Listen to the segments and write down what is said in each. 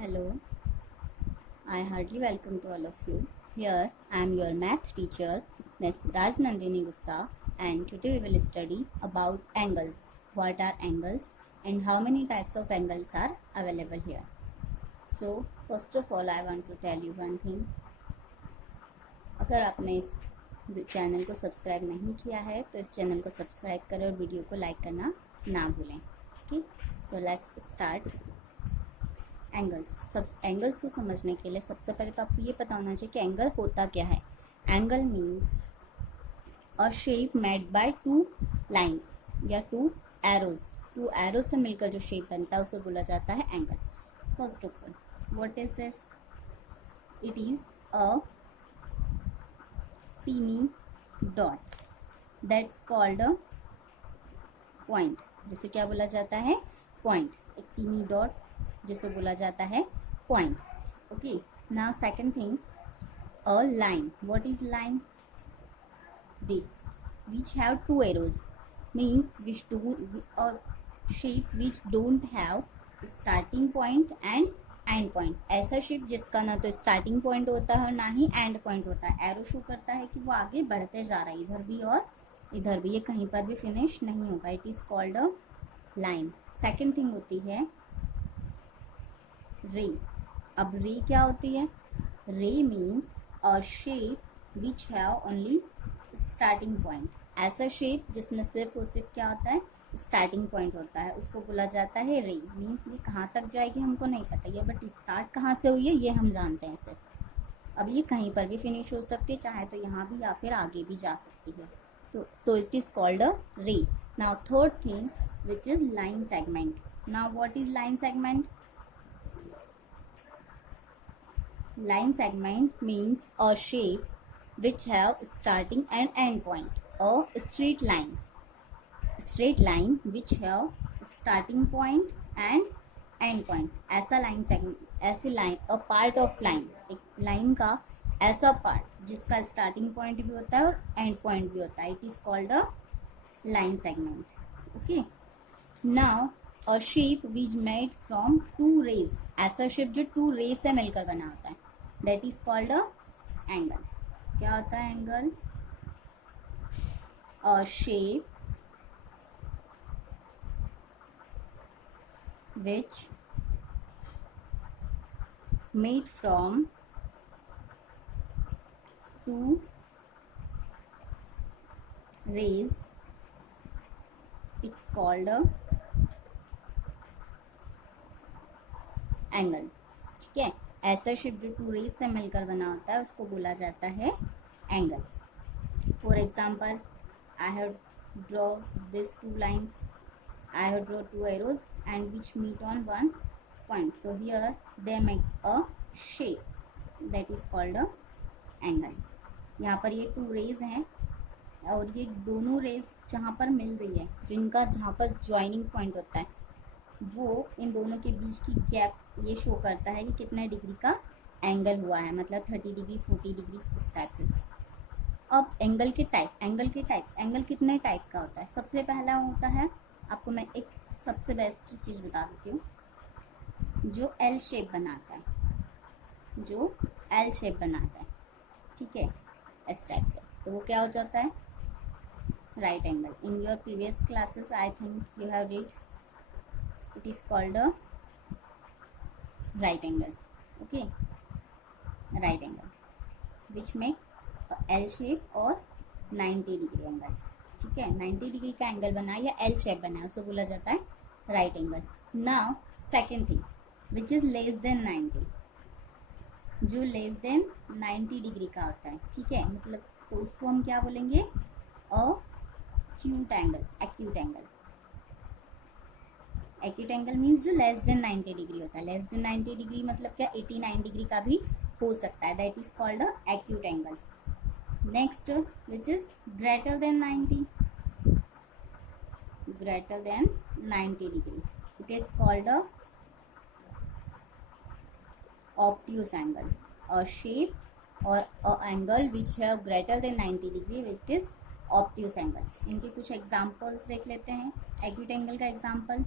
Hello, I heartily welcome to all of you. Here I am your math teacher, Ms. Rajnandini Gupta, and today we will study about angles. What are angles and how many types of angles are available here? So, first of all, I want to tell you one thing. अगर आपने इस channel को subscribe नहीं किया है तो इस channel को सब्सक्राइब करें और वीडियो को लाइक करना ना भूलें. Okay, so let's start. Angles को समझने के लिए सबसे पहले तो आपको ये पता होना चाहिए कि एंगल होता क्या है. Angle means a shape made by two lines या टू एरोज से मिलकर जो शेप बनता है उसे बोला जाता है angle. First of all, what is this? It is a tiny dot that's called a point. जिसे क्या बोला जाता है? पॉइंट. एक टीनी डॉट जिसे बोला जाता है point. Okay, now second thing, a line. What is line? This which have two arrows means which do or shape which don't have starting point and end point. ऐसा shape जिसका ना तो starting point होता है ना ही and point होता है. Arrow show करता है कि वो आगे बढ़ते जा रहा है, इधर भी और इधर भी, ये कहीं पर भी फिनिश नहीं होगा. It is called a line. Second thing होती है रे. अब रे क्या होती है? रे means a shape which have only starting point. ऐसा शेप जिसमें सिर्फ और सिर्फ क्या होता है? स्टार्टिंग पॉइंट होता है, उसको बोला जाता है रे. मीन्स ये कहाँ तक जाएगी हमको नहीं पता है, बट स्टार्ट कहाँ से हुई है ये हम जानते हैं सिर्फ. अब ये कहीं पर भी फिनिश हो सकती है, चाहे तो यहाँ भी या फिर आगे भी जा सकती है. तो so it is called a ray. Now third thing which is line segment. Now what is line segment? Line segment means a shape which have starting and end point. A straight line. Straight line which have starting point and end point. ऐसा line segment, ऐसी line, a part of line, एक line का ऐसा part जिसका starting point भी होता है और end point भी होता है. It is called a line segment. Okay. Now a shape which made from two rays. ऐसा shape जो two rays से मिलकर बना होता है, that is called a angle. क्या होता है angle? A shape which made from two rays, it's called a angle. ठीक है, ऐसा शेप जो टू रेज से मिलकर बना होता है उसको बोला जाता है angle. For example, I have draw this two lines, I have draw two arrows and which meet on one point. So here they make a shape that is called a angle. यहाँ पर ये to raise हैं और ये दोनों raise जहाँ पर मिल रही है, जहाँ पर ज्वाइनिंग पॉइंट होता है, वो इन दोनों के बीच की गैप ये शो करता है कि कितने डिग्री का एंगल हुआ है, मतलब 30 डिग्री, 40 डिग्री, इस टाइप से. अब एंगल के टाइप्स. एंगल कितने टाइप का होता है? सबसे पहला होता है, आपको मैं एक सबसे बेस्ट चीज़ बता देती हूँ, जो एल शेप बनाता है, ठीक है, इस टाइप से. तो वो क्या हो जाता है? Right angle. In your previous classes I think you have read, it is called a right angle. Okay, right angle which make a L shape or 90 degree angle. ठीक है, 90 डिग्री का एंगल बना या एल शेप बना, उसे बोला जाता है right angle. Now second thing which is less than 90. जो लेस देन 90 डिग्री का होता है, ठीक है, मतलब तो उसको हम क्या बोलेंगे? Acute angle. Acute angle means जो लेस देन 90 डिग्री होता है. लेस देन 90 डिग्री मतलब क्या? 89 डिग्री का भी हो सकता है. That is called a acute angle. Next which is greater than 90 degree. It is called a obtuse angle. A shape और a angle which have greater than 90 degree which is obtuse angle. इनके कुछ examples देख लेते हैं. Acute angle का example,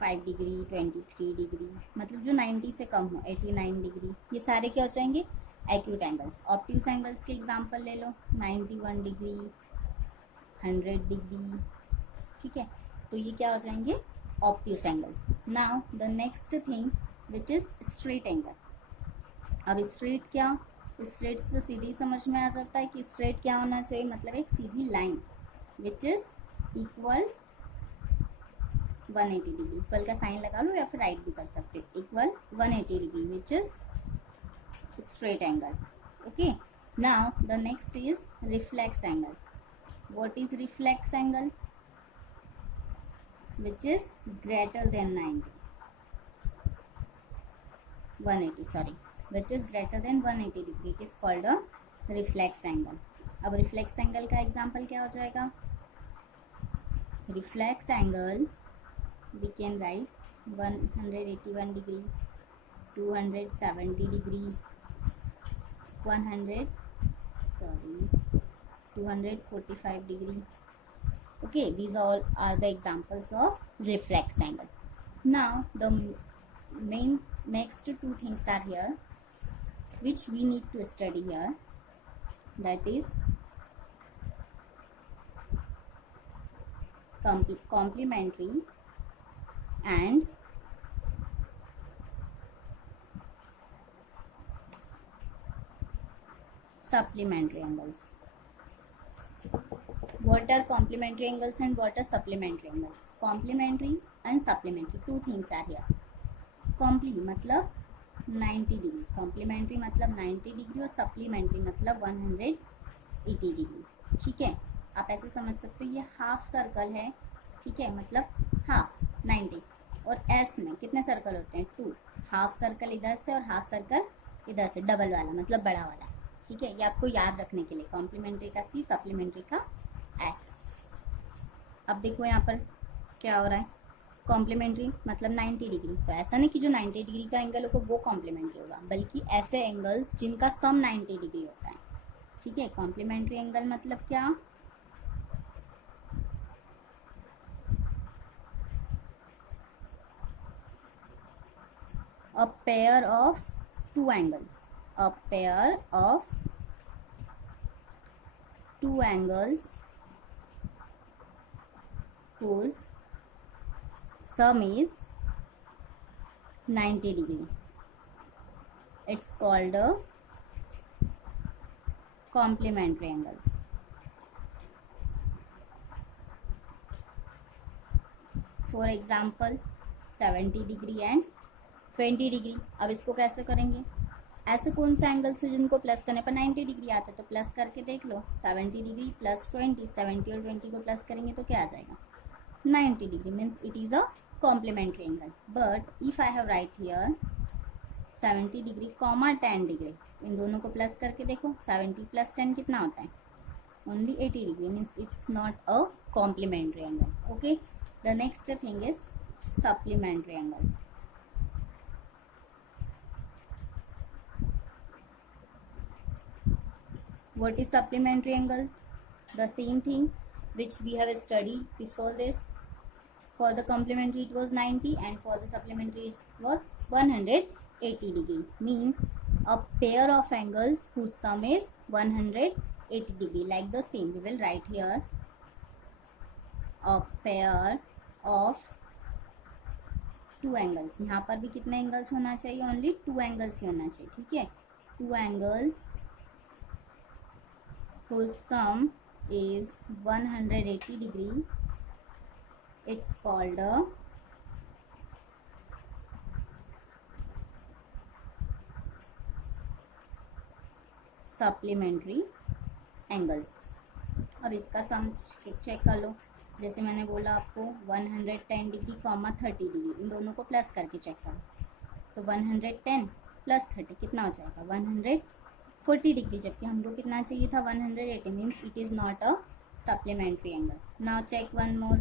5 degree, 23 degree, मतलब जो 90 से कम हो, 89 डिग्री, ये सारे क्या हो जाएंगे? Acute angles. ऑब्ट्यूज एंगल्स के एग्जांपल ले लो, 91 डिग्री, 100 डिग्री, ठीक है, तो ये क्या हो जाएंगे? Obtuse angle. Now the next thing which is straight angle. अब स्ट्रेट क्या? स्ट्रेट से सीधी समझ में आ जाता है कि स्ट्रेट क्या होना चाहिए, मतलब एक सीधी line which is equal 180 degree. Equal का साइन लगा लो या फिर राइट भी कर सकते हो, equal 180 degree which is straight angle. Okay, now the next is reflex angle. What is reflex angle? Which is greater than 180, sorry, which is greater than 180 degree. It is called a reflex angle. अब reflex angle का example क्या हो जाएगा? Reflex angle we can write 181 degree, 270 degree, 245 degree. Okay, these all are the examples of reflex angle. Now the main next two things are here which we need to study here, that is complementary and supplementary angles. What are complementary angles and what are supplementary angles? Complementary and supplementary, two things are here. Compli मतलब 90 degree, complementary मतलब 90 degree और supplementary मतलब 180 degree, ठीक है। आप ऐसे समझ सकते हो, ये हाफ सर्कल है, ठीक है, मतलब हाफ 90, और एस में कितने सर्कल होते हैं? 2, हाफ सर्कल इधर से और हाफ सर्कल इधर से, डबल वाला मतलब बड़ा वाला, ठीक है। ये आपको याद रखने के लिए, कॉम्प्लीमेंट्री का सी, सप्लीमेंट्री का एस। अब देखो यहाँ पर क्या हो रहा है, कॉम्प्लीमेंट्री मतलब 90 डिग्री, तो ऐसा नहीं कि जो 90 डिग्री का एंगल होगा वो कॉम्प्लीमेंट्री होगा, बल्कि ऐसे एंगल्स जिनका सम 90 डिग्री होता है, ठीक है। कॉम्प्लीमेंट्री एंगल मतलब क्या? a pair of two angles, a pair of two angles whose sum is 90 degree. It's called a complementary angles. For example 70 degree and 20 degree. अब इसको कैसे करेंगे? ऐसे कौन से एंगल्स है जिनको प्लस करने पर 90 डिग्री आता है, तो प्लस करके देख लो, 70 डिग्री प्लस 20, 70 और 20 को प्लस करेंगे तो क्या आ जाएगा? 90 degree, means it is a complementary angle. But if I have write here 70 degree comma 10 degree, इन दोनों को प्लस करके देखो, 70 प्लस 10 कितना होता है? Only 80 degree, means it's not a complementary angle. Okay, the next thing is supplementary angle. What is supplementary angles? The same thing which we have studied before this. For the complementary it was 90 and for the supplementary it was 180 degree. Means a pair of angles whose sum is 180 degree. Like the same, we will write here a pair of two angles. यहाँ पर भी कितने angles होना चाहिए? Only two angles ही होना चाहिए, ठीक है। Two angles whose sum is 180 degree, it's called a supplementary angles. अब इसका सम चेक कर लो, जैसे मैंने बोला आपको 110 डिग्री कॉमा 30 डिग्री, इन दोनों को प्लस करके चेक करो, तो 110 प्लस 30 कितना हो जाएगा? 140 डिग्री, जबकि हमको कितना चाहिए था? 180, means it is not a supplementary angle. Now check one more,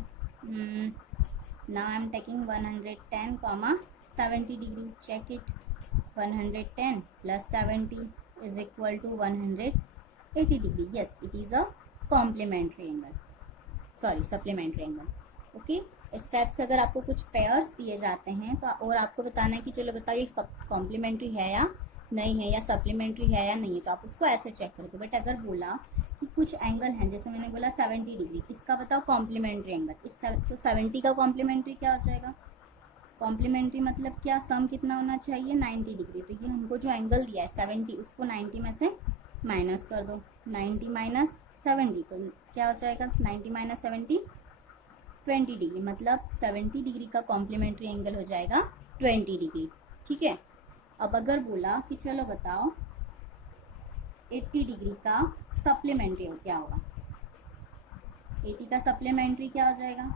now I am taking 110 comma 70 degree, check it, 110 plus 70 is equal to 180 degree. Yes, it is a complementary angle, sorry, supplementary angle. Okay, इस type से अगर आपको कुछ pairs दिए जाते हैं तो और आपको बताना है कि चलो बताओ ये कॉम्प्लीमेंट्री है या नहीं है, या सप्लीमेंट्री है या नहीं है, तो आप उसको ऐसे चेक करते हो। बट अगर बोला कि कुछ एंगल हैं, जैसे मैंने बोला 70 डिग्री, इसका बताओ कॉम्प्लीमेंट्री एंगल, इस तो 70 का कॉम्प्लीमेंट्री क्या हो जाएगा, कॉम्प्लीमेंट्री मतलब क्या, सम कितना होना चाहिए 90 डिग्री। तो ये हमको जो एंगल दिया है 70, उसको 90 में से माइनस कर दो, 90 माइनस 70, तो क्या हो जाएगा 90 माइनस 70 20 डिग्री, मतलब 70 डिग्री का कॉम्प्लीमेंट्री एंगल हो जाएगा 20 डिग्री। ठीक है। अब अगर बोला कि चलो बताओ 80 डिग्री का सप्लीमेंट्री क्या होगा, 80 का सप्लीमेंट्री क्या हो जाएगा,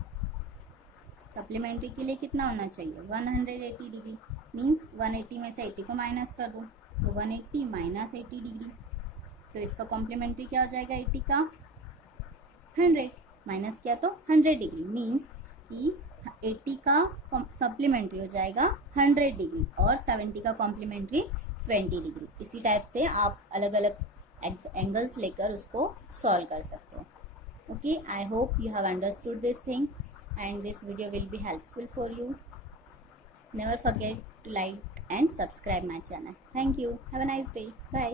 सप्लीमेंट्री के लिए कितना होना चाहिए 180 डिग्री, मीन्स 180 में से 80 को माइनस कर दो, तो 180 माइनस 80 डिग्री, तो इसका कॉम्प्लीमेंट्री क्या हो जाएगा 80 का 100, माइनस किया तो 100 डिग्री, मीन्स कि 80 का सप्लीमेंट्री हो जाएगा 100 डिग्री और 70 का कॉम्प्लीमेंट्री 20 डिग्री। इसी टाइप से आप अलग अलग एंगल्स लेकर उसको सॉल्व कर सकते हो। Okay, I hope you have understood this thing and this video will be helpful for you. Never forget to like and subscribe my channel. Thank you. Have a nice day. Bye.